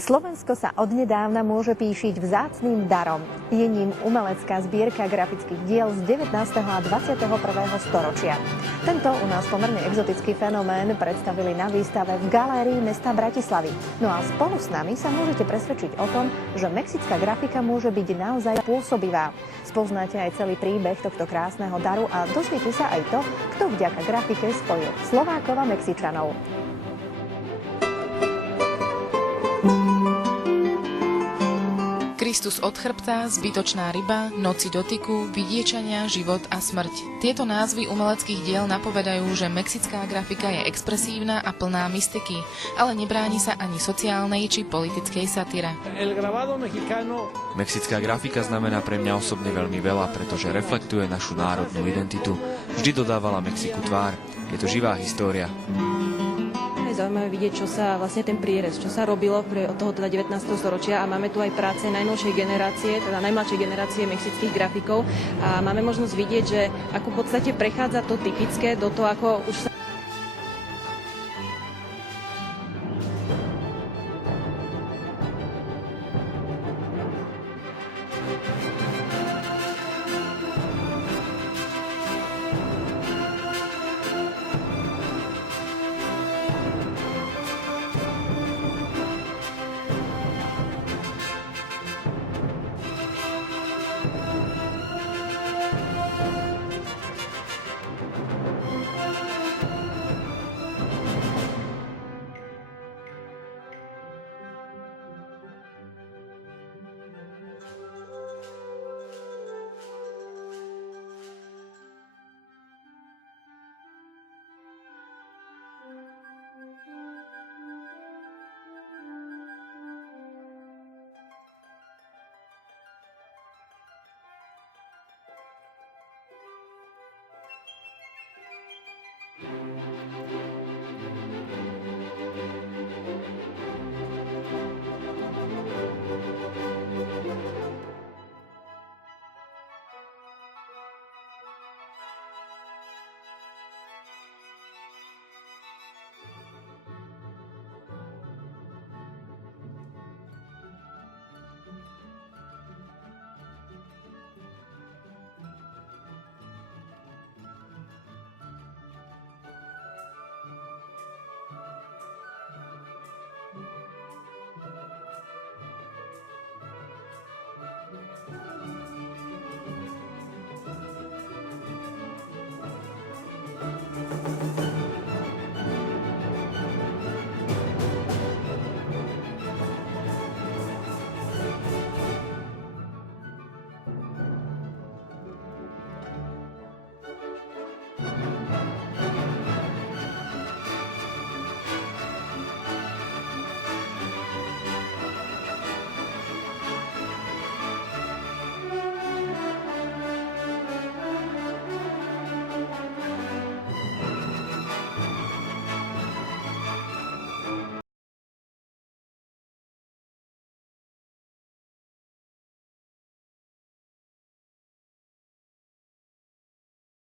Slovensko sa odnedávna môže píšiť vzácnym darom. Je ním umelecká zbierka grafických diel z 19. a 21. storočia. Tento u nás pomerne exotický fenomén predstavili na výstave v galérii mesta Bratislavy. No a spolu s nami sa môžete presvedčiť o tom, že mexická grafika môže byť naozaj pôsobivá. Spoznáte aj celý príbeh tohto krásneho daru a dozviete sa aj to, kto vďaka grafike spojil Slovákov a Mexičanov. Kristus od chrbta, zbytočná ryba, noci dotyku, vidiečania, život a smrť. Tieto názvy umeleckých diel napovedajú, že mexická grafika je expresívna a plná mystiky, ale nebráni sa ani sociálnej či politickej satyre. Mexická grafika znamená pre mňa osobne veľmi veľa, pretože reflektuje našu národnú identitu. Vždy dodávala Mexiku tvár. Je to živá história. Je zaujímavé vidieť, čo sa vlastne ten prierez, čo sa robilo od toho 19. storočia a máme tu aj práce najnovšej generácie, teda najmladšej generácie mexických grafikov a máme možnosť vidieť, že ako v podstate prechádza to typické do toho, ako už sa